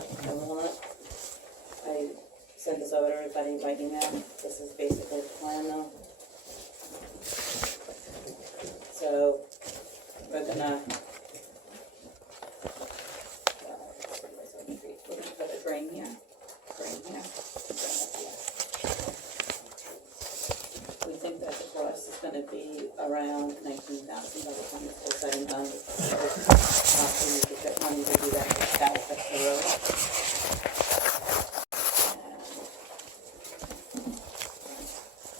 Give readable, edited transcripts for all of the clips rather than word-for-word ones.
chestnut and walnut. I sent this over to everybody by email. This is basically the plan though. So we're gonna put a drain here, drain here. We think that the cost is gonna be around 19,000 by the time it's all said and done. We could get money to do that will fix the road.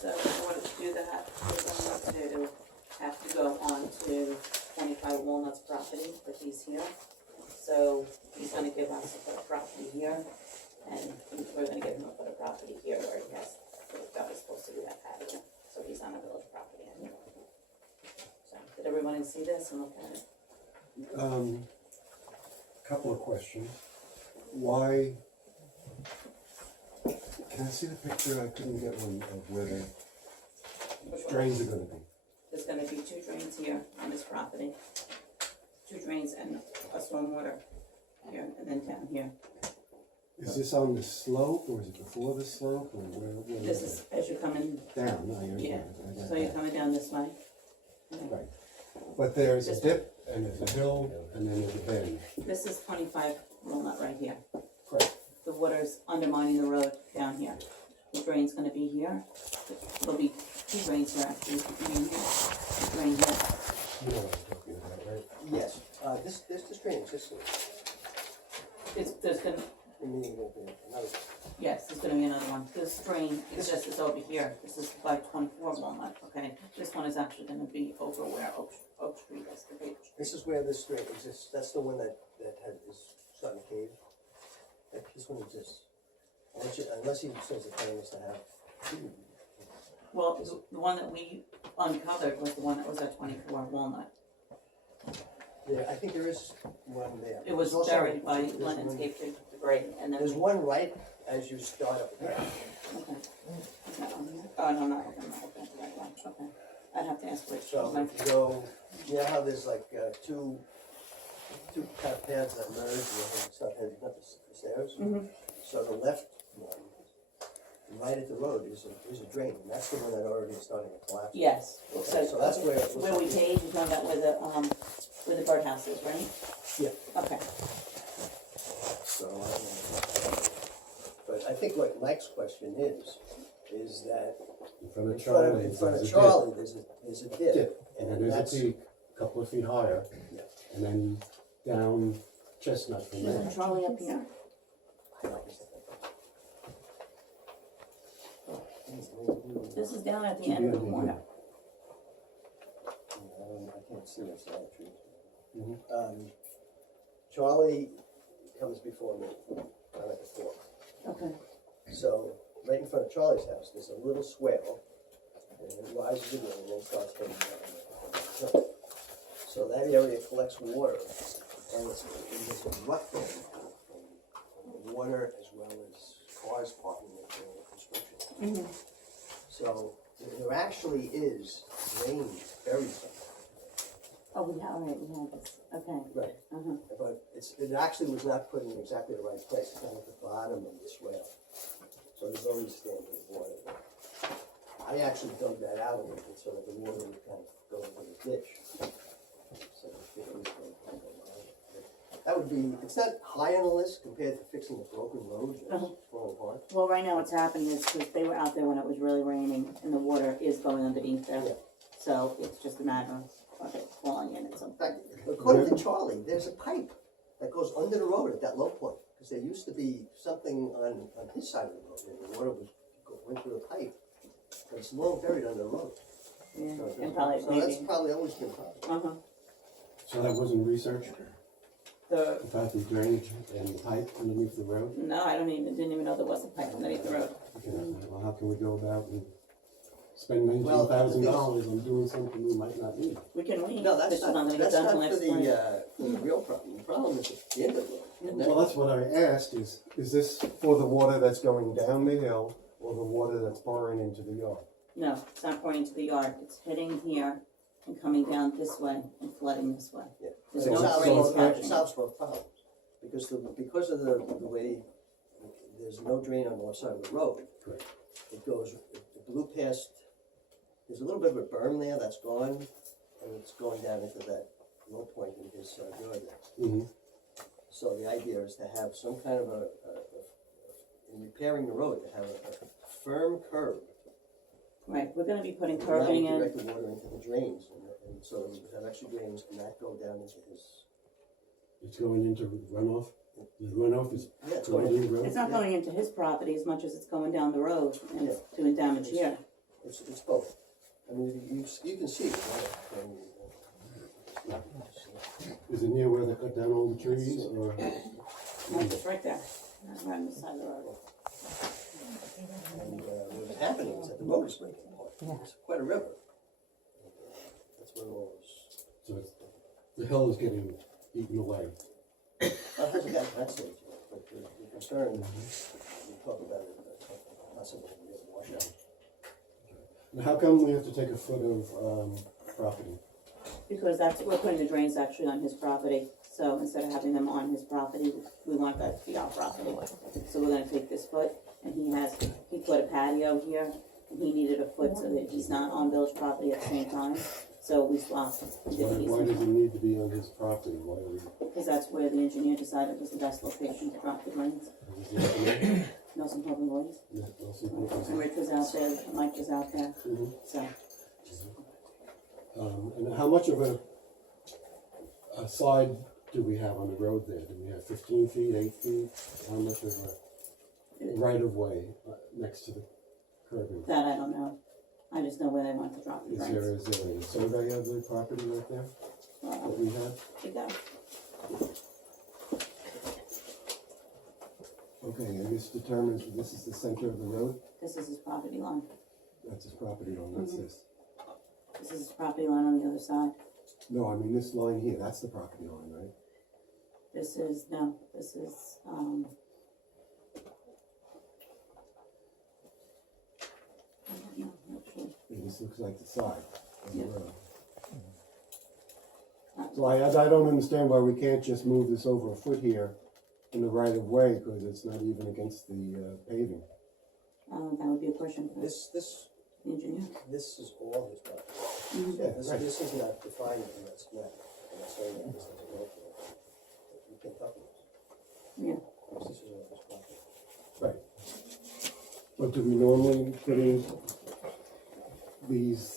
So in order to do that, we're going to have to go on to 25 Walnut's property, but he's here. So he's gonna give us a foot of property here, and we're gonna give him a foot of property here where he has, the God is supposed to do that patio. So he's on a village property anyway. So did everyone see this and look at it? Couple of questions. Why, can I see the picture? I couldn't get one of where the drains are gonna be. There's gonna be 2 drains here on this property. 2 drains and a stormwater here and then down here. Is this on the slope, or is it before the slope, or where This is as you're coming, down? No, you're, yeah, I got so you're that. coming down this way. Right. But there's a dip, and there's a hill, and then there's a bend. This is 25 Walnut right here. Correct. The water's undermining the road down here. The drain's gonna be here. There'll be 2 drains here actually, drain here, drain here. You know what I'm talking about, right? Yes, this drain exists. There's gonna, yes, there's gonna be another one. This drain is over here. This is by 24 Walnut, okay? This one is actually gonna be over where Oak Street is, the bridge. This is where this drain exists. That's the one that is starting to cave. This one exists. Unless he says the plan is to have 2. Well, the one that we uncovered was the one that was at 24 Walnut. Yeah, I think there is one there. It was There's also- buried by there's one- landscape debris, and then. There's one right as you start up here. Okay. Is that on here? Oh, no, not open, not open, the right one, okay. I'd have to ask which. So if you go, you know how there's like two kind of paths that merge and stuff heading up the stairs? Mhm. So the left one, right at the road, is a drain, and that's the one that already is starting to collapse. Yes, Okay, so that's where it was. where we paved, you're talking about where the birdhouse is, right? Yeah. Okay. So, but I think what Mike's question is that In front of in Charlie, front there's of a Charlie, there's a dip. dip, and then there's that's- a peak, a couple of feet higher, Yeah. and then down Chestnut from there. Isn't Charlie up here? This is down at the end of the corner. I can't see what's that tree. Mhm. Charlie comes before me, down at the fork. Okay. So, right in front of Charlie's house, there's a little swale, and it rises again and then starts coming down. So that area collects water, and it's a rough thing from water as well as cars parking there during construction. Mm-hmm. So there actually is drains buried somewhere. Oh, we have this, okay. Right. Uh-huh. But it actually was not put in exactly the right place, it's down at the bottom of the swale. So there's already standing water there. I actually dug that out a little bit so that the water would kind of go into the ditch. So it was going to go down. That would be, it's not high on the list compared to fixing the broken road that's falling apart. Well, right now what's happening is, because they were out there when it was really raining, and the water is going underneath there. Yeah. So it's just a matter of it falling in at some In point. fact, according to Charlie, there's a pipe that goes under the road at that low point. Because there used to be something on his side of the road, and the water was went through the pipe. But it's long buried under the road. Yeah, So, and probably so that's maybe, probably always been a problem. uh-huh. So that wasn't researched, The, about the drainage and the pipe underneath the road? no, I didn't even know there was a pipe underneath the road. Okay, well, how can we go about and spend $19,000 on doing something we might not need? We can leave. No, that's This is not gonna for get done till next spring. the real problem. The problem is at the end of the road. And Well, that's what I asked, is this for the water that's going down the hill, or the water that's pouring into the yard? No, it's not pouring into the yard. It's hitting here and coming down this way and flooding this way. Yeah. There's It no solves drains both- happening. It solves both problems. because of the way there's no drain on the left side of the road. Correct. It blew past, there's a little bit of a berm there that's gone, and it's going down into that low point in his yard there. Mm-hmm. So the idea is to have some kind of in repairing the road, to have a firm curb. Right, we're gonna be putting That curbing would in. direct the water into the drains, and so we would have extra drains and not go down into his. It's going into runoff? The runoff is Yeah, it's going going, in the road? It's not going into his property as much as it's going down the road and it's doing damage here. it's both. I mean, you can see it, right? Is it near where they cut down all the trees, or? No, it's right there, right on the side of the road. And what was happening was that the road was breaking apart. It's quite a river. That's what it was. So it's, the hill is getting eaten away. It hasn't gotten to that stage yet, but the concern, we talk about it, possibly washout. Now, how come we have to take a foot of property? Because we're putting the drains actually on his property, so instead of having them on his property, we want that to be our property. So we're gonna take this foot, and he put a patio here, and he needed a foot so that he's not on village property at the same time, so we swapped. Why does it need to be on his property? Why are we? Because that's where the engineer decided was the best location to drop the drains. Is it Nelson Public Works. yeah, I'll see if we can- Rich was out there, Mike was out there, Mhm. so. And how much of a side do we have on the road there? Do we have 15 feet, 8 feet? How much of a right of way next to the curbing? That I don't know. I just know where they want to drop the Is drains. there a survey of the property right there that we have? You go. Okay, and this determines this is the center of the road? This is his property line. That's his property line, what's this? This is his property line on the other side. No, I mean this line here, that's the property line, right? This is, no, this is, I don't know, actually. Yeah, this looks like the side of the Yeah. road. So I don't understand why we can't just move this over a foot here in the right of way, because it's not even against the paving. That would be a question for the This engineer. this is all his property. Mhm. Yeah, This right. is not defined in that map. I'm not saying that this doesn't work for it. You can talk about Yeah, this. This is all his property. Right. But do we normally put in these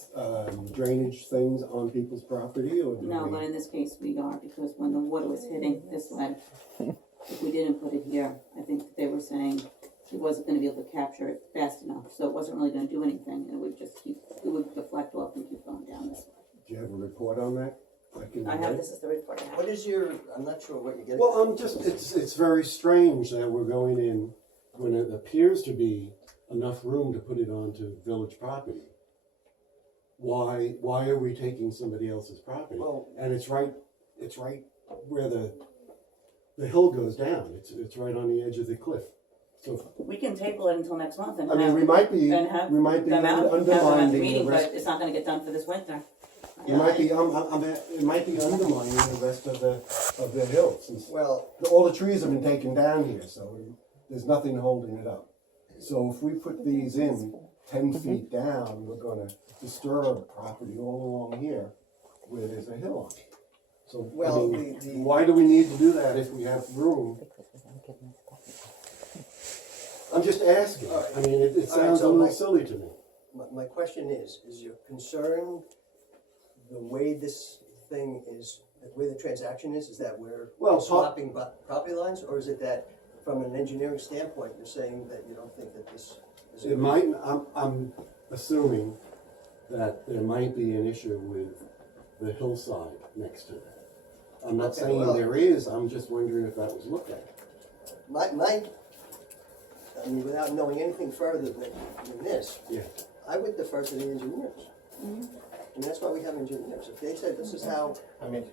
drainage things on people's property, or do no, we? but in this case we are, because when the water was hitting this way, if we didn't put it here, I think they were saying it wasn't gonna be able to capture it fast enough, so it wasn't really gonna do anything, and it would just it would deflect off and keep going down this way. Do you have a report on that? I have, this is the report I have. What is your, I'm not sure what you're getting. Well, it's very strange that we're going in when it appears to be enough room to put it onto village property. Why are we taking somebody else's property? Well- And it's right where the hill goes down. It's right on the edge of the cliff. So, We can table it until next month and I mean, have we might be them out, undermining have them at the meeting, the but rest. it's not gonna get done for this winter. It might be, it might be undermining the rest of the hill, since Well, all the trees have been taken down here, so there's nothing holding it up. So if we put these in 10 feet down, we're gonna disturb property all along here where there's a hill on it. So, I Well, mean, why do we need to do that if we have room? I'm just asking. All right. I mean, it All right, sounds a so little my- silly to me. my question is your concern the way this thing is, the way the transaction is that we're Well, swapping property lines? Or is it that from an engineering standpoint, you're saying that you don't think that this is? It might, I'm assuming that there might be an issue with the hillside next to it. I'm not Okay, saying well- there is, I'm just wondering if that was looked at. I mean, without knowing anything further than this, Yeah. I would defer to the engineers. And that's why we have engineers. If they said this is how, I mean,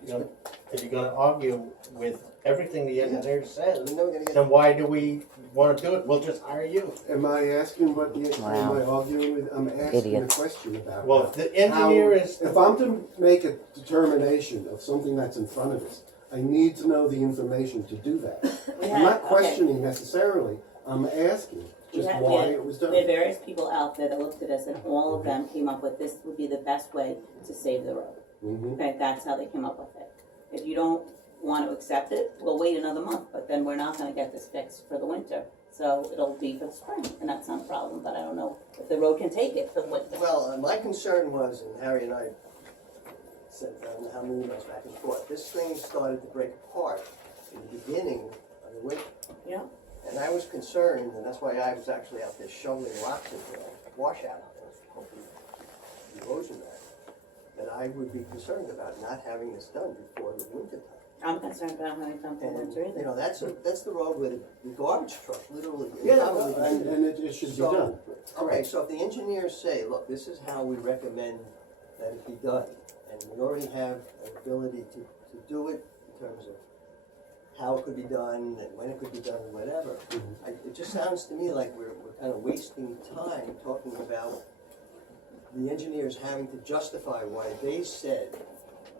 if you're gonna argue with everything the engineer says, we know we're gonna get. then why do we wanna do it? We'll just hire you. Am I asking what the, am I arguing with, I'm asking a Idiots. question about. Well, if the engineer is, If I'm to make a determination of something that's in front of us, I need to know the information to do that. We I'm had- not okay. questioning necessarily, I'm asking We just had- why we had- it was We had done. various people out there that looked at this, and all of them came up with this would be the best way to save the road. Mhm. Okay, that's how they came up with it. If you don't want to accept it, we'll wait another month, but then we're not gonna get this fixed for the winter. So it'll be for the spring, and that's not a problem, but I don't know if the road can take it for the winter. Well, my concern was, and Harry and I sent down how many emails back and forth, this thing started to break apart in the beginning of the winter. Yeah, And I was concerned, and that's why I was actually out there shoveling rocks into the washout, hopefully erosion there. And I would be concerned about not having this done before the winter time. I'm concerned about having come for And, winter you either. know, that's the road where the garbage truck literally. Yeah, probably and it should be So- done. Okay, so if the engineers say, look, this is how we recommend that it be done, and we already have an ability to do it in terms of how it could be done, and when it could be done, and whatever, it just sounds to me like we're kind of wasting time talking about the engineers having to justify why they said,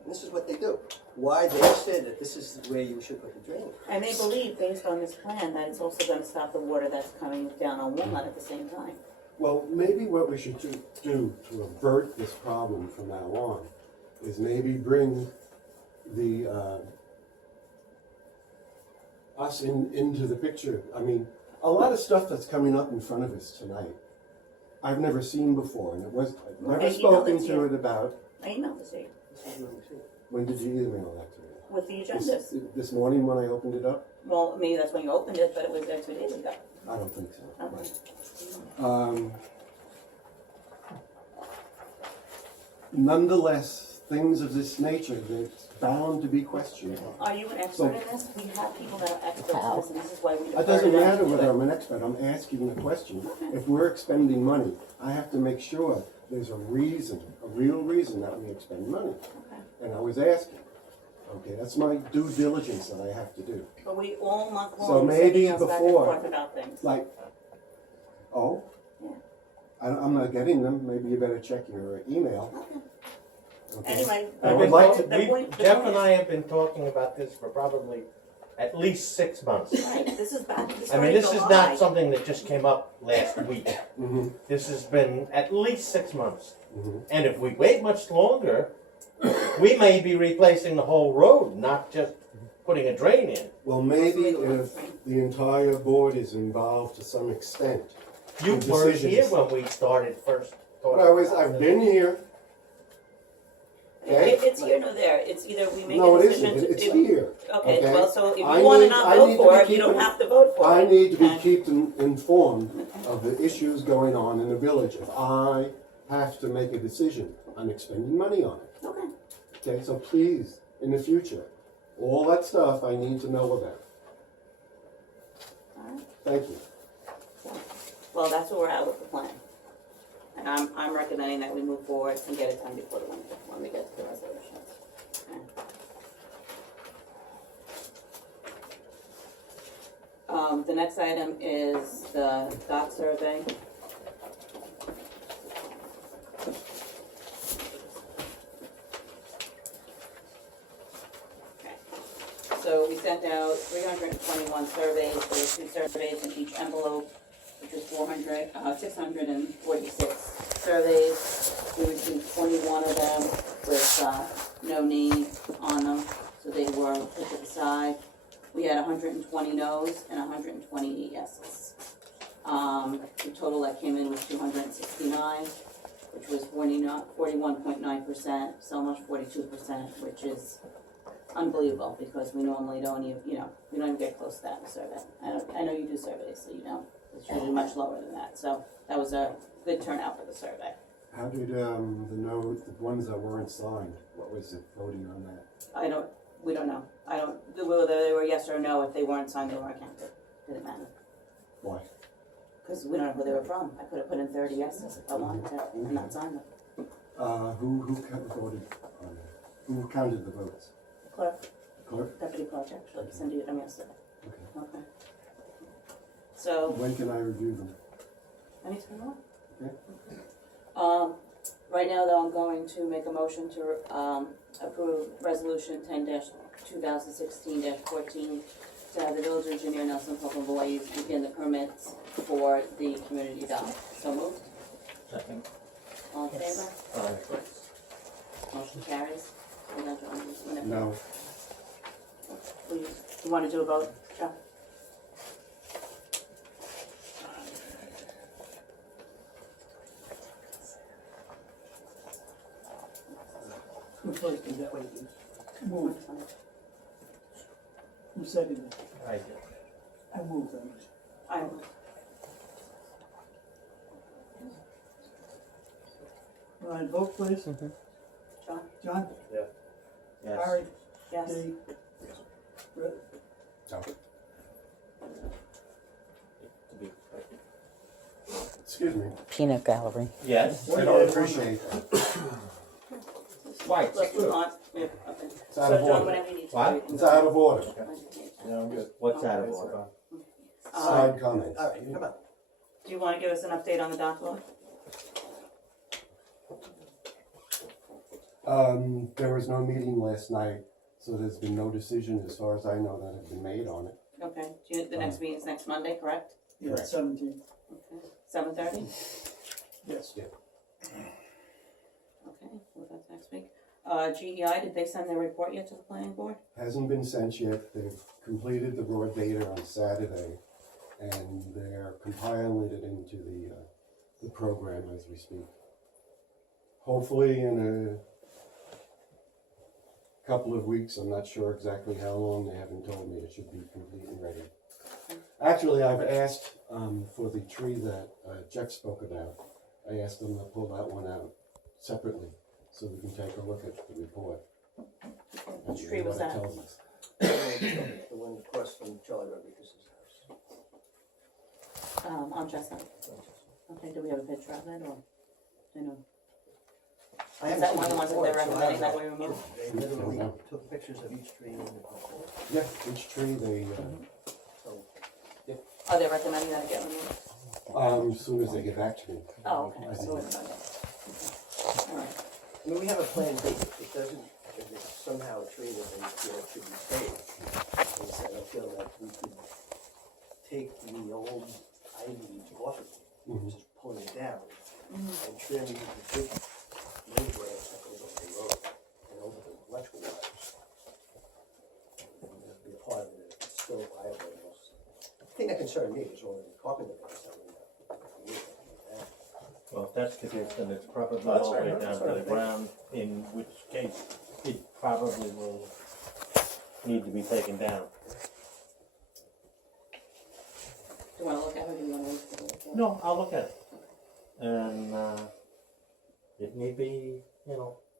and this is what they do, why they said that this is the way you should put the drainage. And they believe, based on this plan, that it's also gonna stop the water that's coming down on Walnut at the same time. Well, maybe what we should do to avert this problem from now on is maybe bring the, us into the picture. I mean, a lot of stuff that's coming up in front of us tonight, I've never seen before, and I've never Okay, spoken email it to to you. it about. I emailed it to you This is what we see. When did you email that to me? with the agendas. This morning when I opened it up? Well, maybe that's when you opened it, but it was there 2 days ago. I don't think so. Okay. Right. Nonetheless, things of this nature, that's bound to be questioned. Are you an expert in this? We have people that are experts in this, and this is why we defer It to doesn't them matter to do whether it. I'm an expert, I'm asking a question. If we're expending money, I have to make sure there's a reason, a real reason that we expend money. Okay. And I was asking. Okay, that's my due diligence that I have to do. But we all month So long maybe sending us back and before- forth about things. Like, oh? Yeah. I'm not getting them, maybe you better check your email. Okay. Okay. Anyway, I would like to- Jeff and I have been talking about this for probably at least 6 months. Right, this is back, this I mean, started this is July. not something that just came up last week. Mhm, This has been at least 6 months. mhm. And if we wait much longer, we may be replacing the whole road, not just putting a drain in. Well, maybe if the entire board is involved to some extent. You The weren't here decisions. when we started first talking. But I've been here. Okay. It's here nor there, it's either we make No, a it decision isn't, to. it's here. Okay, okay? well, so if I you wanna need- not I vote need to for be it, you don't keeping- have to vote for it. I need to be Okay. kept informed of the issues going on in the village if I have to make a decision on expending money on it. Okay, Okay, so please, in the future, all that stuff I need to know about. alright, Thank you. well, that's where we're at with the plan. And I'm recommending that we move forward and get it done before the winter, when we get to the resolutions. Okay. The next item is the dock survey. Okay. So we sent out 321 surveys, there were 2 surveys in each envelope, which was 646 surveys. We received 21 of them with no name on them, so they were put to the side. We had 120 no's and 128 yeses. The total that came in was 269, which was 41.9%, so much 42%, which is unbelievable, because we normally don't even, we don't even get close to that in a survey. I know you do surveys, so you know, it's usually much lower than that, so that was a good turnout for the survey. How did the ones that weren't signed, what was the voting on that? We don't know. Whether they were yes or no, if they weren't signed, they weren't counted. Didn't matter. Why? Because we don't know who they were from. I could have put in 30 yeses if I wanted to, and not signed them. Who voted on it? Who counted the votes? Clerk, Clerk? deputy clerk, actually, sent you them yesterday. Okay. Okay. So, When can I review them? anything more? Okay. Right now, though, I'm going to make a motion to approve resolution 10-2016-14 to have the village engineer Nelson Poquott Boys begin the permits for the community dock. So moved. Second. All in favor? Aye. Motion carries. Whenever. No, You wanna do a vote, Chuck? Who first did that way? Move. Who seconded it? I did. I moved them. I, Ryan, vote please. John? John? Yes. Harry? Yes. Dave? Brett? no. To be expected. Excuse me, Peanut gallery. Yes. I don't appreciate that. Right. Let's move on. Yeah, okay. It's So out of John, order. whatever you need to do. What? you can It's go. out of order. Yeah, I'm good. What's out of order? Side comments. All right, come on. Do you wanna give us an update on the dock law? There was no meeting last night, so there's been no decision as far as I know that has been made on it. Okay, the next meeting is next Monday, correct? Yeah, Correct. 17. Okay, 7:30? Yes. Yeah. Okay, well, that's next week. GEI, did they send their report yet to the planning board? Hasn't been sent yet. They've completed the raw data on Saturday, and they're compiling it into the program as we speak. Hopefully in a couple of weeks, I'm not sure exactly how long, they haven't told me, it should be complete and ready. Actually, I've asked for the tree that Jeff spoke about. I asked them to pull that one out separately, so we can take a look at the report. Which tree was What it that? tells us. The one across from Charlie Rodriguez's house. On Chestnut. Okay, do we have a picture of it, or, you know? I Is haven't that seen one of the ones that before, they're so I don't recommending that know. we remove? They literally took pictures of each tree in the report. Yeah, each tree, they, So, Are they recommending that it get removed? as soon as they get back to me. Oh, okay, I so think- it's Monday. All right, I mean, we have a plan B. If it doesn't, if it's somehow a tree that they feel should be saved, they said, I feel like we could take the old ivy off of it, just pulling it down, and trim the big main branch that goes over the road and over the electrical wires. And that'd be a part of it, it's still viable. The thing that concerned me was all the carpenter guys that were Well, if that's the case, then it's probably That's all the way right. down That's to what I the think. ground, in which case it probably will need to be taken down. do you wanna look at it, or do you wanna wait for the report? No, I'll look at it. And, it may be,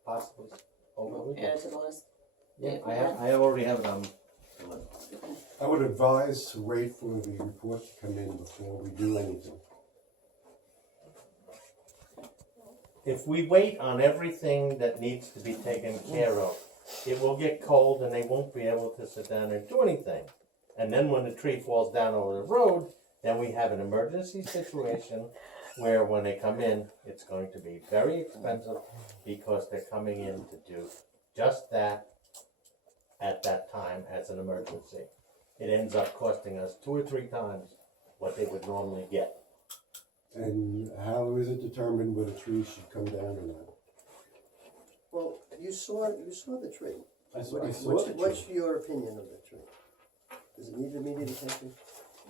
possibly over the Add weekend. it to the list? Yeah, I already have it on the list. Okay. I would advise to wait for the report to come in before we do anything. If we wait on everything that needs to be taken care of, it will get cold and they won't be able to sit down and do anything. And then when the tree falls down over the road, then we have an emergency situation where when they come in, it's going to be very expensive because they're coming in to do just that at that time as an emergency. It ends up costing us 2 or 3 times what they would normally get. And how is it determined whether trees should come down or not? Well, you saw the tree. I saw the What's tree. your opinion of the tree? Does it need immediate attention?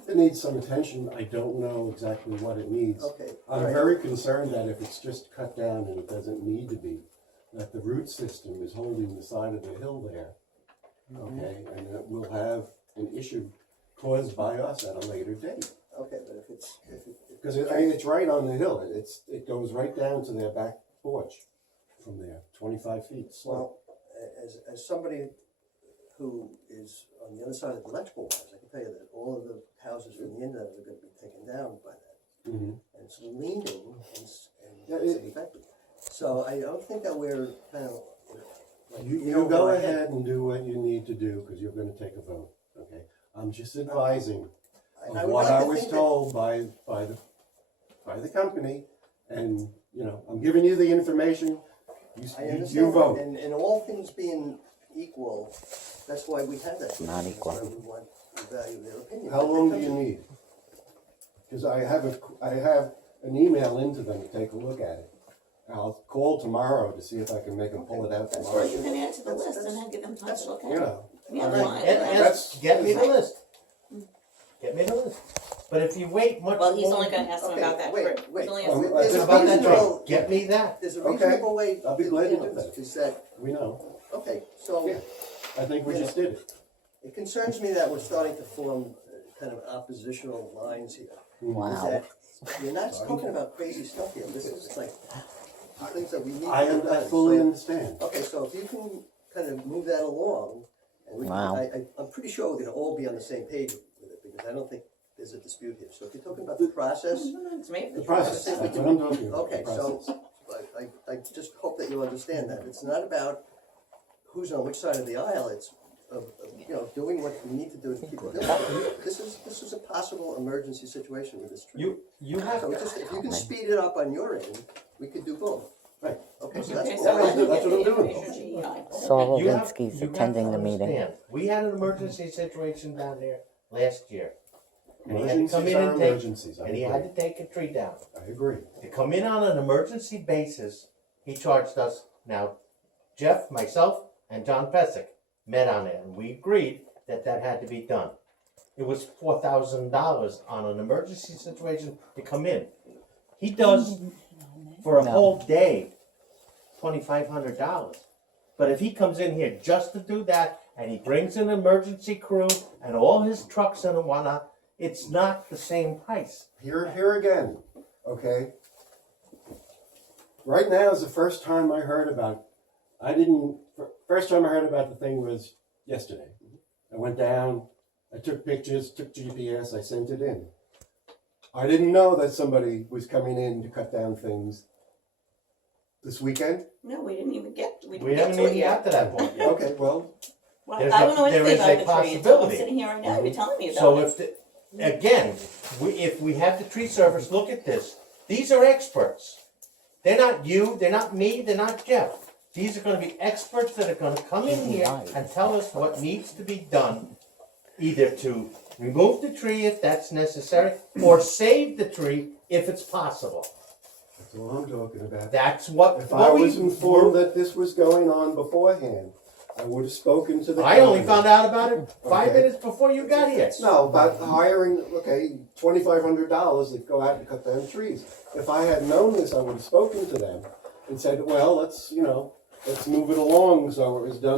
It needs some attention. I don't know exactly what it needs. Okay. I'm all right. very concerned that if it's just cut down and it doesn't need to be, that the root system is holding the side of the hill there. Okay, and that we'll have an issue caused by us at a later date. Okay, but if it's, Because it's right on the hill. It goes right down to their back porch from there, 25 feet slope. well, as somebody who is on the other side of the electrical wires, I can tell you that all of the houses from the internet are gonna be taken down by that. Mhm. And it's leaning and Yeah, it's it- affected. So I don't think that we're kind of, like, You know, go ahead and do what you need to do, because you're gonna take a vote, okay? I'm just advising I of would what like I to was think that- told by the company, and, I'm giving you the information I You understand, vote. and all things being equal, that's why we have that. Not equal. That's why we want to value their opinion. How long do you need? Because I have an email into them to take a look at it. I'll call tomorrow to see if I can make them pull it out That's Or tomorrow. you can add to the list and then give them time to look at You it. know, Yeah, I mean, fine. Get me the list. Get me the list. But if you wait much Well, he's only longer, gonna ask them Okay, about that wait, trip. wait. He's only Um, asking. There's a about that reasonable- trip, get me that. There's a Okay. reasonable way I'll be to glad to do do this, that. is that, we know. okay, so Yeah. I think we just did it. it concerns me that we're starting to form kind of oppositional lines here. Is Wow. that you're not talking about crazy stuff here, this is like things that we need to I do. fully understand. Okay, so if you can kind of move that along, and Wow. I'm pretty sure we're gonna all be on the same page with it, because I don't think there's a dispute here. So if you're talking about the process, It's me. The process, that's what I'm talking about, the okay, so process. I just hope that you understand that. It's not about who's on which side of the aisle, it's doing what we need to do to keep it going. This is a possible emergency situation with this tree. you have, So if you can speed it up on your end, we could do both. Right. Okay, so Okay, that's so all let I me that's get what I'm the doing. information GEI. Saul you have, Levinsky's you have attending to the meeting. understand, we had an emergency situation down there last year. And he had to Emergencies come in are and take, emergencies, I and he agree. had to take a tree down. I agree. To come in on an emergency basis, he charged us, now Jeff, myself, and John Pesic met on it, and we agreed that that had to be done. It was $4,000 on an emergency situation to come in. He does, for a No. whole day, $2,500. But if he comes in here just to do that, and he brings an emergency crew and all his trucks and whatnot, it's not the same price. Here again, okay? Right now is the first time I heard about, first time I heard about the thing was yesterday. I went down, I took pictures, took GPS, I sent it in. I didn't know that somebody was coming in to cut down things this weekend. No, we didn't even get, we We didn't get haven't to it even yet. got to that point yet. Okay, well, Well, There's I a- don't know anything there is about a the tree until I'm possibility. sitting here right now, you're telling me about So it. again, if we have the tree service look at this, these are experts. They're not you, they're not me, they're not Jeff. These are gonna be experts that are gonna come in here and tell us what needs to be done, either to remove the tree if that's necessary, or save the tree if it's possible. that's all I'm talking about. That's what. If I was informed that this was going on beforehand, I would have spoken to the I only company. found out about it 5 Okay. minutes before you got here. No, about hiring, okay, $2,500 to go out and cut down trees. If I had known this, I would have spoken to them and said, well, let's move it along so it was done